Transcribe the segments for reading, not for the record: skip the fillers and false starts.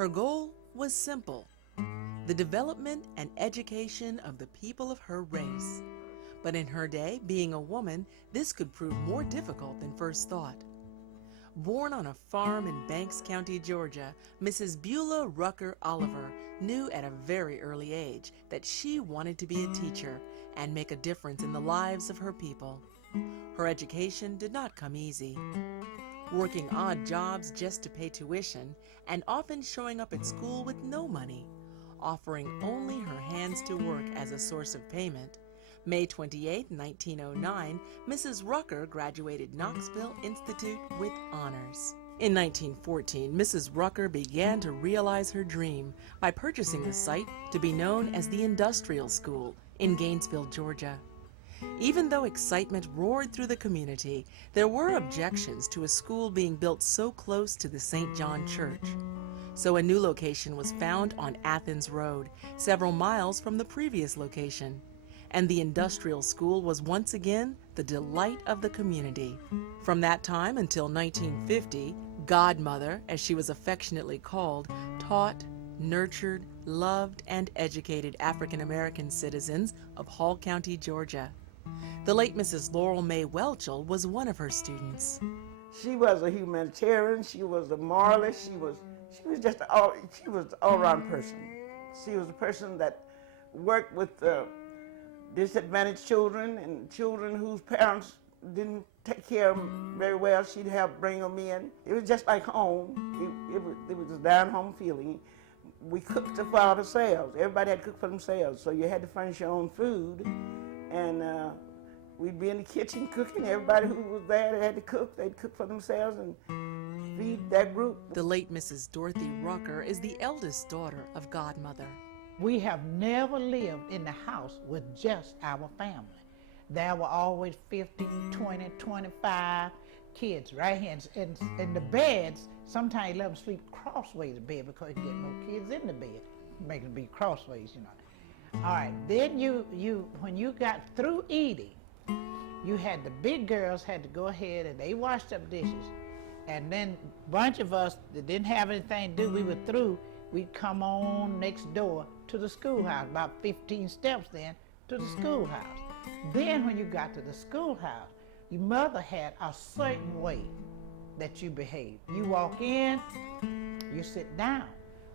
Her goal was simple: the development and education of the people of her race. But in her day, being a woman, this could prove more difficult than first thought. Born on a farm in Banks County, Georgia, Mrs. Beulah Rucker Oliver knew at a very early age that she wanted to be a teacher and make a difference in the lives of her people. Her education did not come easy. Working odd jobs just to pay tuition, and often showing up at school with no money, offering only her hands to work as a source of payment. May 28, 1909, Mrs. Rucker graduated Knoxville Institute with honors. In 1914, Mrs. Rucker began to realize her dream by purchasing the site to be known as the Industrial School in Gainesville, Georgia. Even though excitement roared through the community, there were objections to a school being built so close to the St. John Church. So a new location was found on Athens Road, several miles from the previous location. And the industrial school was once again the delight of the community. From that time until 1950, Godmother, as she was affectionately called, taught, nurtured, loved, and educated African American citizens of Hall County, Georgia. The late Mrs. Laurel May Welchel was one of her students. She was a humanitarian, she was a moralist, she was just she was an all-around person. She was a person that worked with disadvantaged children and children whose parents didn't take care of them very well. She'd help bring them in. It was just like home. It was a down-home feeling. We cooked for ourselves. Everybody had to cook for themselves, so you had to furnish your own food. And we'd be in the kitchen cooking. Everybody who was there, they had to cook. They'd cook for themselves and feed that group. The late Mrs. Dorothy Rucker is the eldest daughter of Godmother. We have never lived in the house with just our family. There were always 15, 20, 25 kids right here. And the beds, sometimes you let them sleep crossways in bed because you get no kids in the bed, make them be crossways, you know. All right, then when you got through eating, you had the big girls had to go ahead and they washed up dishes. And then a bunch of us that didn't have anything to do, we were through, we'd come on next door to the schoolhouse, about 15 steps then to the schoolhouse. Then when you got to the schoolhouse, your mother had a certain way that you behaved. You walk in, you sit down,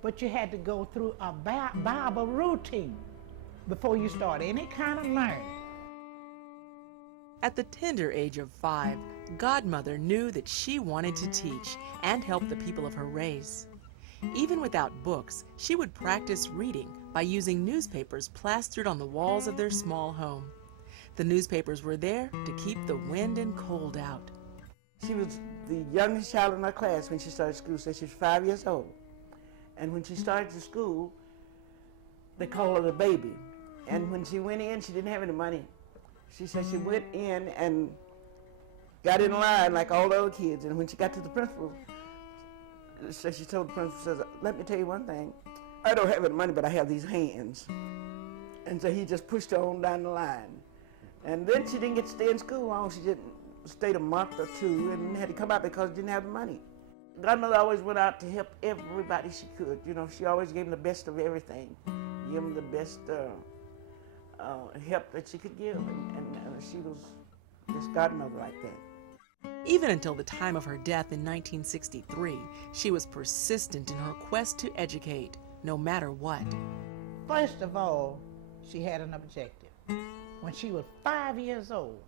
but you had to go through a Bible routine before you start any kind of learning. At the tender age of 5, Godmother knew that she wanted to teach and help the people of her race. Even without books, she would practice reading by using newspapers plastered on the walls of their small home. The newspapers were there to keep the wind and cold out. She was the youngest child in her class when she started school, so she was 5 years old. And when she started to school, they called her the baby. And when she went in, she didn't have any money. She said she went in and got in line like all the other kids. And when she got to the principal, so she told the principal, says, "Let me tell you one thing. I don't have any money, but I have these hands." And so he just pushed her on down the line. And then she didn't get to stay in school long. She didn't stayed a month or two and had to come out because she didn't have the money. Godmother always went out to help everybody she could. You know, she always gave them the best of everything. Give them the best help that she could give. And she was this godmother like that. Even until the time of her death in 1963, she was persistent in her quest to educate, no matter what. First of all, she had an objective. When she was 5 years old,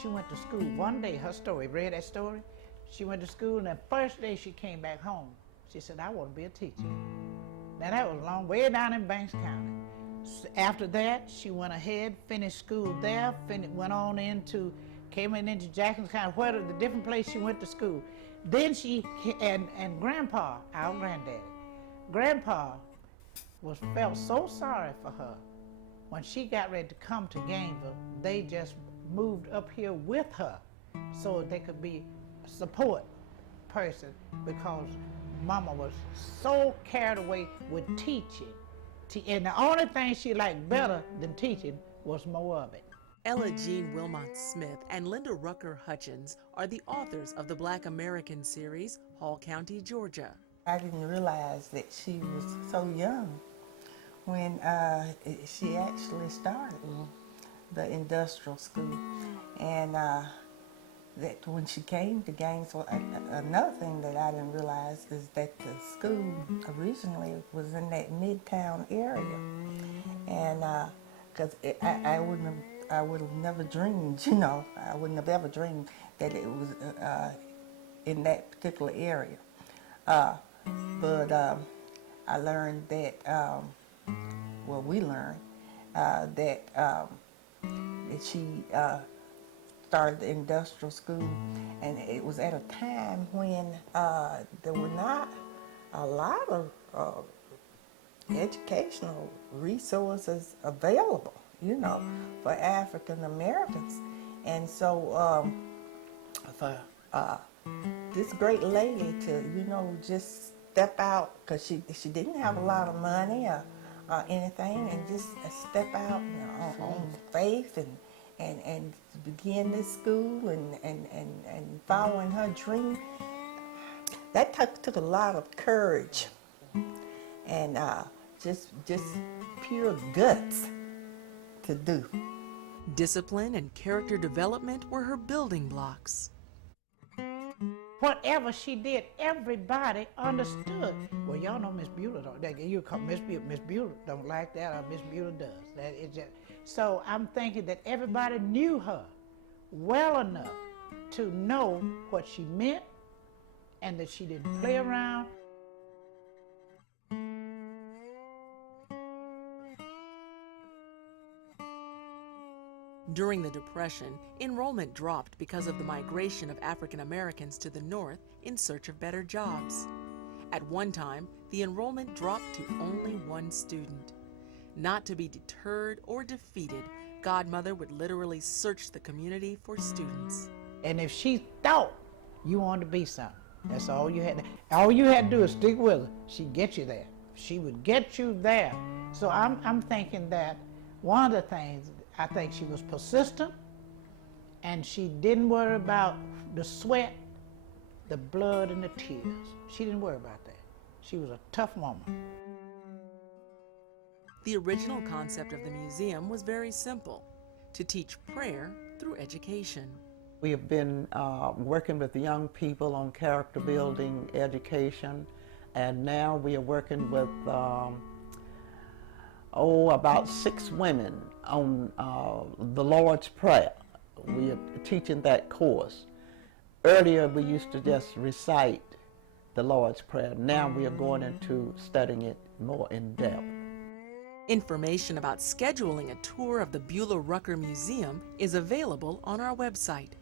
she went to school. One day, her story, read that story? She went to school, and the first day she came back home, she said, "I want to be a teacher." Now, that was a long way down in Banks County. After that, she went ahead, finished school there, went on into, came into Jackson County, where the different places she went to school. Then she, and Grandpa, our granddaddy, Grandpa felt so sorry for her. When she got ready to come to Gainesville, they just moved up here with her so they could be a support person, because Mama was so carried away with teaching. And the only thing she liked better than teaching was more of it. Ella Jean Wilmot Smith and Linda Rucker Hutchins are the authors of the Black American series, Hall County, Georgia. I didn't realize that she was so young when she actually started the industrial school. And that when she came to Gainesville, another thing that I didn't realize is that the school originally was in that Midtown area. And because I would have never dreamed, I wouldn't have ever dreamed that it was in that particular area. But I learned that, we learned that she started the industrial school, and it was at a time when there were not a lot of educational resources available, for African Americans. And so for this great lady to, just step out, because she didn't have a lot of money or anything, and just step out on faith and begin this school and following her dream. That took a lot of courage and just pure guts to do. Discipline and character development were her building blocks. Whatever she did, everybody understood. Well, y'all know Miss Beulah don't. You call Miss Beulah don't like that, or Miss Beulah does. That is just. So I'm thinking that everybody knew her well enough to know what she meant, and that she didn't play around. During the Depression, enrollment dropped because of the migration of African Americans to the North in search of better jobs. At one time, the enrollment dropped to only one student. Not to be deterred or defeated, Godmother would literally search the community for students. And if she thought you wanted to be something, that's all you had to. All you had to do is stick with her. She'd get you there. She would get you there. So I'm thinking that one of the things, I think she was persistent, and she didn't worry about the sweat, the blood, and the tears. She didn't worry about that. She was a tough woman. The original concept of the museum was very simple: to teach prayer through education. We have been working with young people on character building education, and now we are working with about 6 women on the Lord's Prayer. We are teaching that course. Earlier we used to just recite the Lord's Prayer. Now we are going into studying it more in depth. Information about scheduling a tour of the Beulah Rucker Museum is available on our website.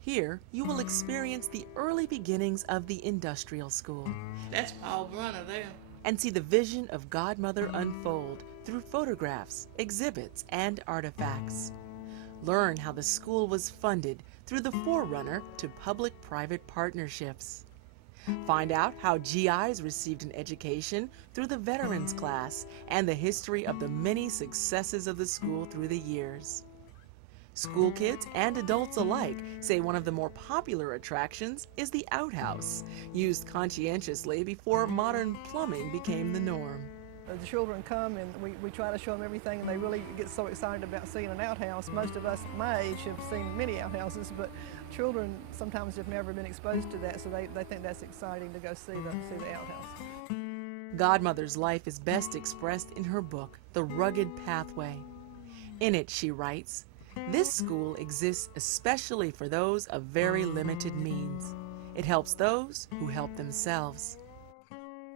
Here, you will experience the early beginnings of the industrial school. That's Paul Brunner there. And see the vision of Godmother unfold through photographs, exhibits, and artifacts. Learn how the school was funded through the forerunner to public-private partnerships. Find out how GIs received an education through the Veterans class and the history of the many successes of the school through the years. School kids and adults alike say one of the more popular attractions is the outhouse, used conscientiously before modern plumbing became the norm. The children come and we try to show them everything, and they really get so excited about seeing an outhouse. Most of us my age have seen many outhouses, but children sometimes have never been exposed to that, so they think that's exciting to go see the outhouse. Godmother's life is best expressed in her book, The Rugged Pathway. In it, she writes, "This school exists especially for those of very limited means. It helps those who help themselves."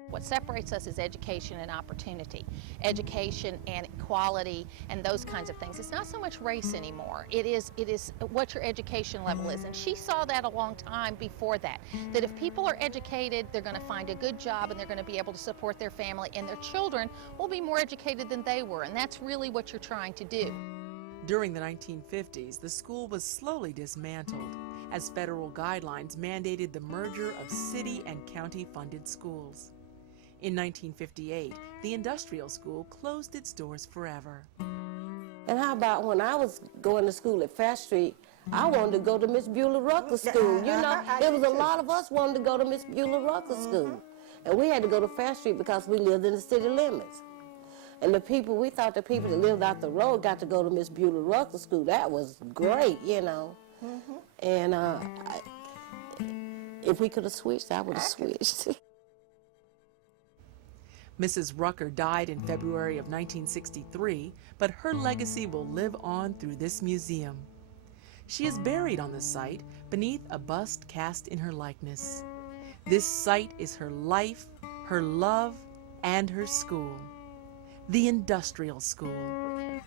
What separates us is education and opportunity, education and equality and those kinds of things. It's not so much race anymore. It is what your education level is. And she saw that a long time before that if people are educated, they're going to find a good job and they're going to be able to support their family, and their children will be more educated than they were. And that's really what you're trying to do. During the 1950s, the school was slowly dismantled as federal guidelines mandated the merger of city and county-funded schools. In 1958, the industrial school closed its doors forever. And how about when I was going to school at Fair Street, I wanted to go to Miss Beulah Rucker School. You know, there was a lot of us wanted to go to Miss Beulah Rucker School. And we had to go to Fair Street because we lived in the city limits. And we thought the people that lived out the road got to go to Miss Beulah Rucker School. That was great, you know. And if we could have switched, I would have switched. Mrs. Rucker died in February of 1963, but her legacy will live on through this museum. She is buried on the site beneath a bust cast in her likeness. This site is her life, her love, and her school, the Industrial School.